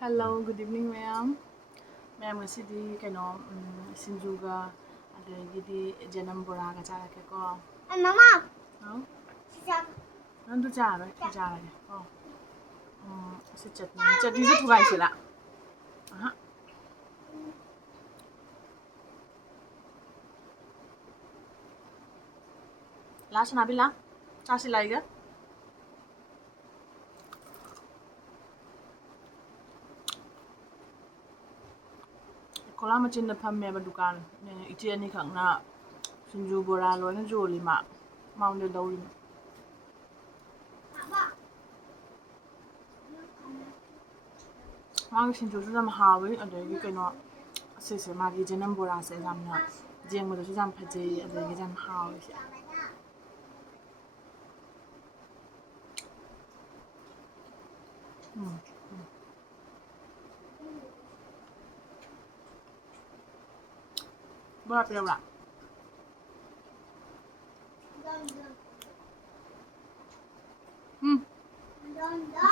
Hello, good evening, ma'am. Ma'am, ngasidi kano sinjuga adagidi janam boraga charake ko. Mama, No? siya. Nandu chara, charake. Oh. Si chutney. Chutney sa tugai sila. Aha. Last na bila. Cha sila iga. Kola machin na pam me dukan. Iti ani kang na sinju bora lo na joli ma. Maunde dawli. Magi sinju su jam hawi adagi kano se magi janam bora se jamna. Jeng mo su jam phaji adagi jam hawi se. Bora pila wala.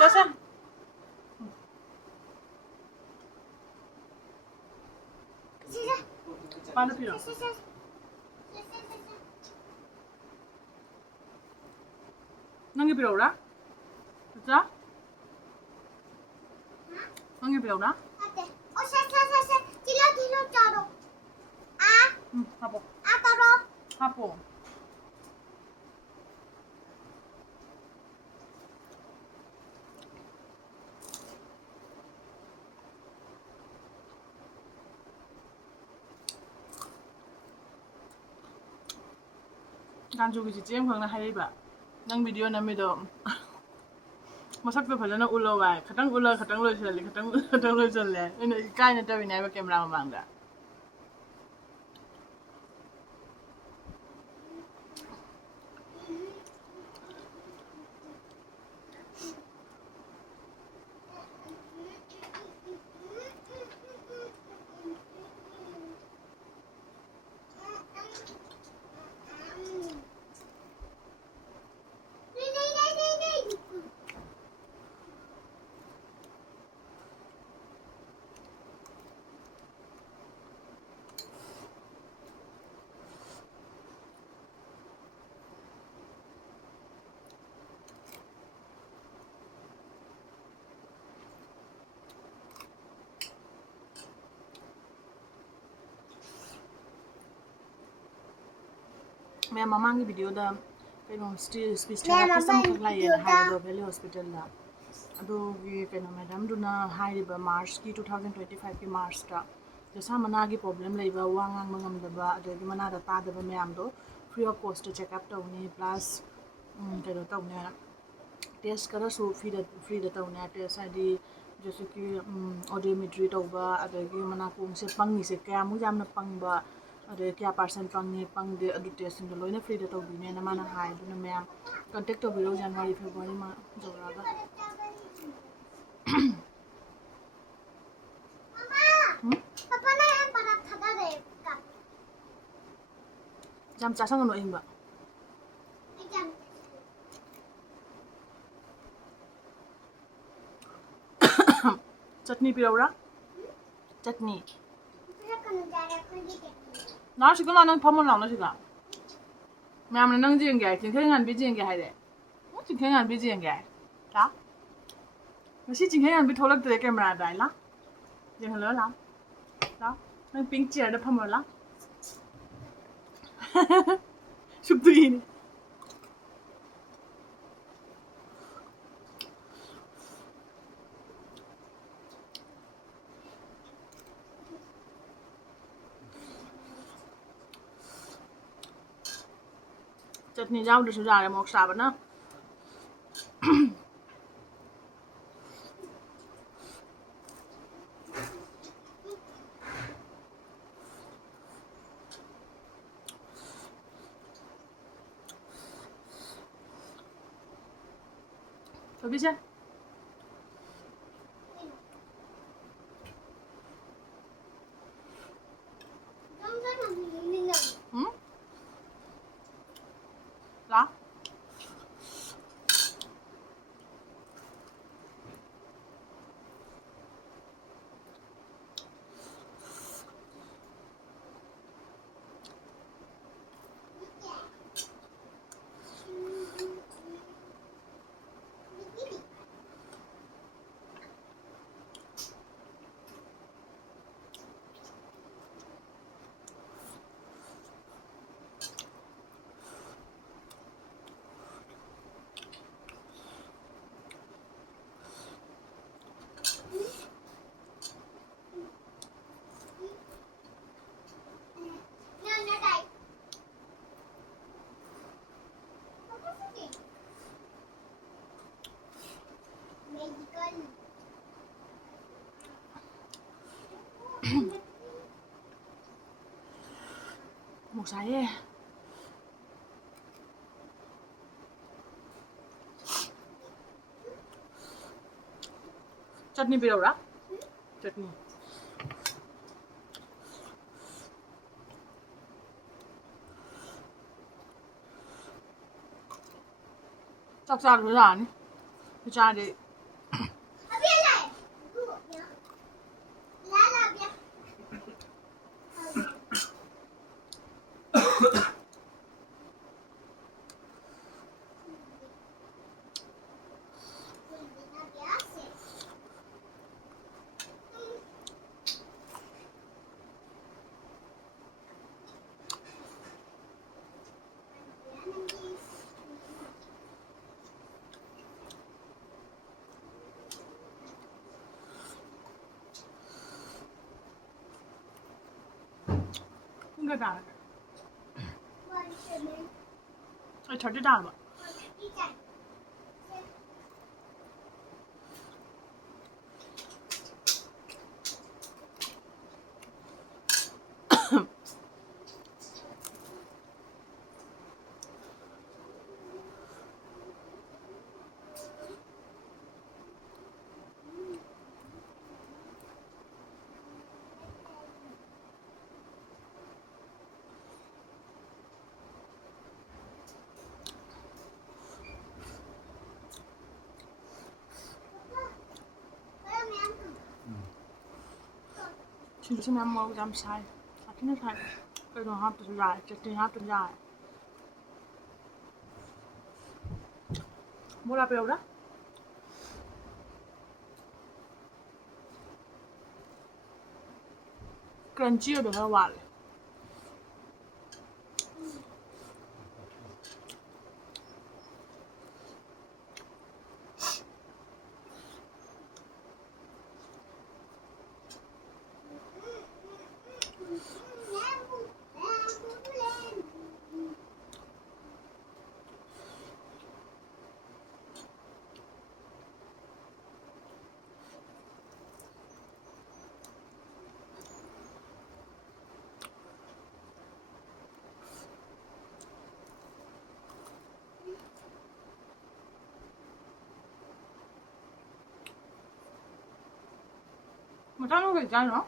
Kasi paano pila? Nangi pila wala? Ito? Nangi pila wala? Ate, o sa, kilo taro. Ah, Hapo. taro. Hapo. Kanjugi si Jem kang nahaliba. Nang video namin do. Masak to pala na ulo ba. Katang ulo, katang lo sila. Katang lo sila. Ino, kaya na tabi na iba camera mamangda. May mamangi video da kano speech therapist ang kaglaya na Hyderabad Valley Hospital da. Adugi kano madam do na Hyderabad March ki 2025 ki March ta. Jasa managi problem laiba wangang mangamdaba adugi manada tadaba mayam do free of cost check up tawni plus kano tawni test kara so free da tawni test adi जैसे कि audiometry तौबा अदगी मनाकोंग से पंगी से क्या मु जामना पंगबा अदे क्या % पंगदे अदु टेस्ट सिंग लोइना फ्री दा तौबिने ना माना हाय दुना मैम कांटेक्ट तौबिरो जनवरी फेब्रुआरी मा जौरागा Papa na yan para tada de ka. jam chasang no imba Ikan. चटनी पिरौरा चटनी Kaya kanu dara kundi de. ना सिगला नंग फमन लाउना सिगा मैम ने नंग जिंग गे जिंखें गान बि जिंग गे हायदे जिंखें गान बि जिंग गे ता मसी जिंखें गान बि थोलक दे कैमरा दाइला जिंग हलो ला ता नंग पिंक चेयर दे फमन ला शुक्रिया चटनी जाऊ दे सुजा रे मोक साबना तो भी से ला หมูสายเย่चटनी पिरौरा चटनी chắc chắn với là cái chai đấy ở bên này lá là bên应该打了哎条就大了吧진짜 면 먹고 잠 살. 사키는 살. 그래도 합도 좀 잘. 저때 합도 잘. 뭐라 배우라? crunchy được hơi hỏa mà chắc nó phải chai nữa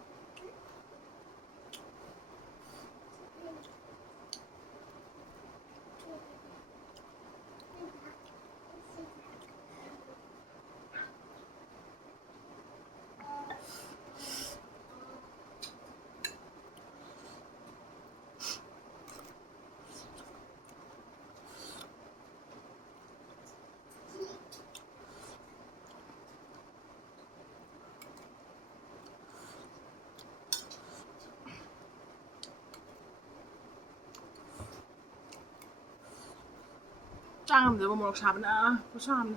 짱하면 내가 뭐라고 잡으나 고소하면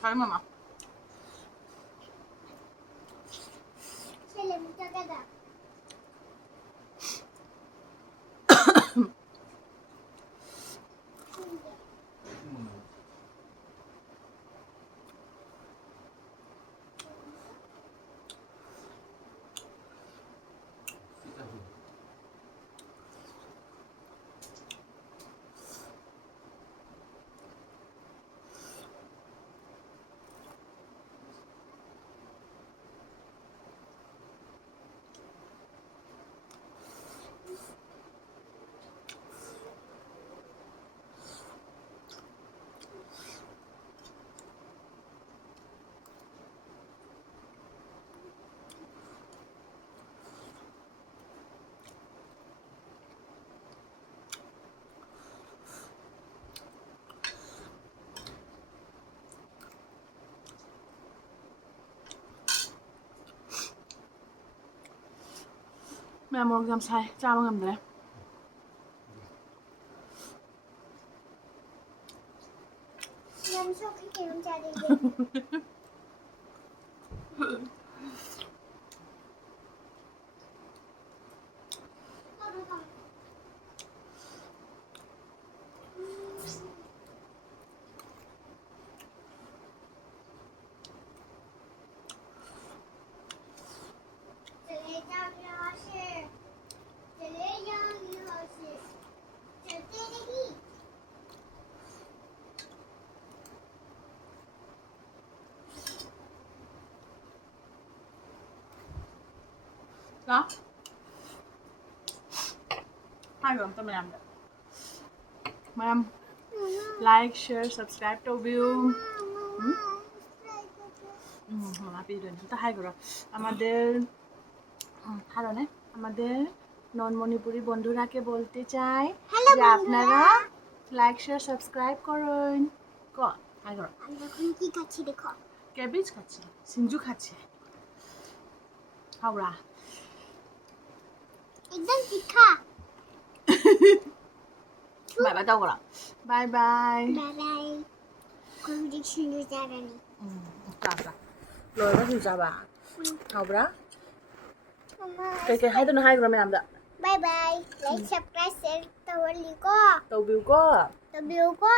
잘 먹나 mẹ một làm sai cha bao ngầm đấy em sao cái kiểu trà đi đó hai người tao mày làm được mày làm like share subscribe to view happy রেন তো হাই করো আমাদের ভালো না আমাদের নন মণিপুরি বন্ধুরাকে বলতে চাই যে আপনারা লাইক শেয়ার সাবস্ক্রাইব করুন ক হাই করো আমি এখন কি খাচ্ছি দেখো ক্যাবেজ খাচ্ছি সিঞ্জু খাচ্ছে হাওড়া একদম তীখা বাই বাই দাও করা বাই বাই বাই কোন দিক শুনে যাবেনি Tata. Rồi nó thì sao bà? Học đó. Cái hai đứa nó hai rồi mày làm được. Bye bye. Like, subscribe, share, tao ligo. Tàu biểu có. Tao biểu có.